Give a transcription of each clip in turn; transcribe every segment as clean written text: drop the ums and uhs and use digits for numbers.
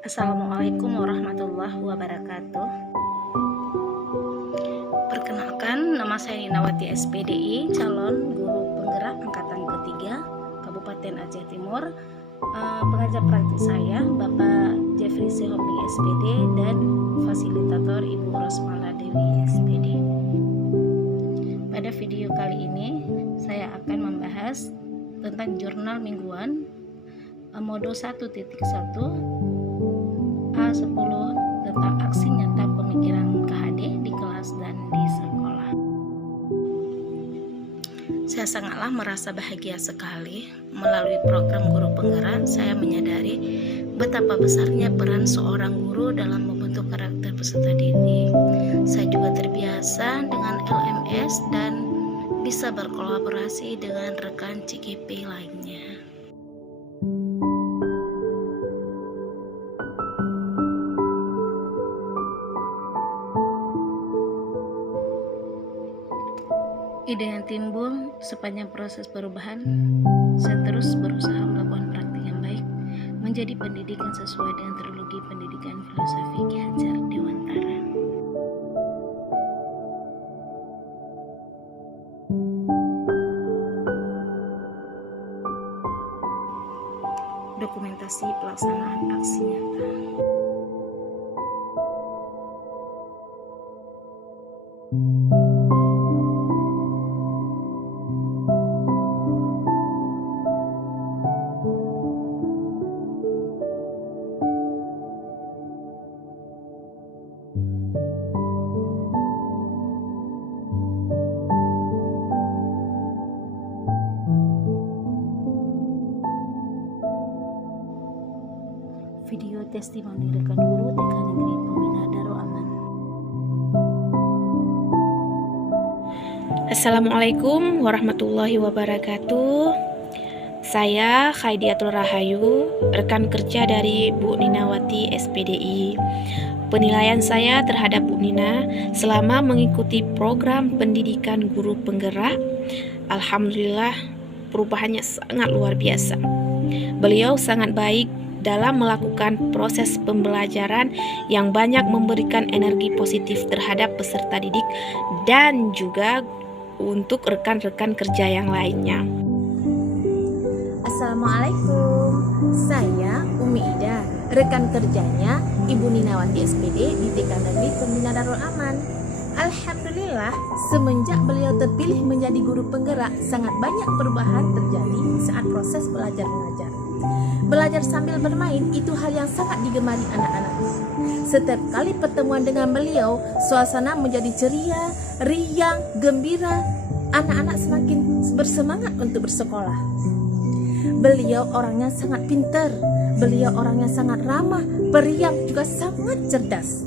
Assalamualaikum warahmatullahi wabarakatuh. Perkenalkan, nama saya Ninawati SPDI, calon guru penggerak angkatan ketiga Kabupaten Aceh Timur. Pengajar praktik saya Bapak Jeffrey Sehoming SPD dan fasilitator Ibu Rosmala Dewi SPD. Pada video kali ini saya akan membahas tentang jurnal mingguan Modo 1.1 A10 tentang aksi nyata pemikiran KHD di kelas dan di sekolah. Saya sangatlah merasa bahagia sekali melalui program guru penggerak. Saya menyadari betapa besarnya peran seorang guru dalam membentuk karakter peserta didik. Saya juga terbiasa dengan LMS dan bisa berkolaborasi dengan rekan CGP lainnya. Ide yang timbul sepanjang proses perubahan, saya terus berusaha melakukan praktik yang baik, menjadi pendidikan sesuai dengan teologi pendidikan filosofi Ki Hajar Dewantara. Dokumentasi pelaksanaan aksi nyata. Video testimoni rekan guru TK Negeri Pembina Darul Aman. Assalamualaikum warahmatullahi wabarakatuh. Saya Khaidiatul Rahayu, rekan kerja dari Bu Ninawati SPDI. Penilaian saya terhadap Bu Nina selama mengikuti program pendidikan guru penggerak, alhamdulillah perubahannya sangat luar biasa. Beliau sangat baik dalam melakukan proses pembelajaran yang banyak memberikan energi positif terhadap peserta didik dan juga untuk rekan-rekan kerja yang lainnya. Assalamualaikum, saya Umi Ida, rekan kerjanya Ibu Ninawati SPD di TK Negeri Pembina Darul Aman. Alhamdulillah, semenjak beliau terpilih menjadi guru penggerak, sangat banyak perubahan terjadi saat proses belajar mengajar. Belajar sambil bermain itu hal yang sangat digemari anak-anak. Setiap kali pertemuan dengan beliau, suasana menjadi ceria, riang, gembira. Anak-anak semakin bersemangat untuk bersekolah. Beliau orangnya sangat pintar, beliau orangnya sangat ramah, periang, juga sangat cerdas.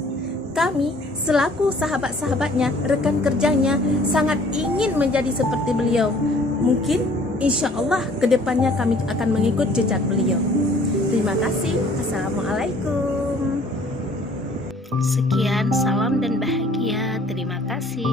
Kami selaku sahabat-sahabatnya, rekan kerjanya, sangat ingin menjadi seperti beliau. Mungkin insya Allah kedepannya kami akan mengikut jejak beliau. Terima kasih. Assalamualaikum. Sekian, salam dan bahagia. Terima kasih.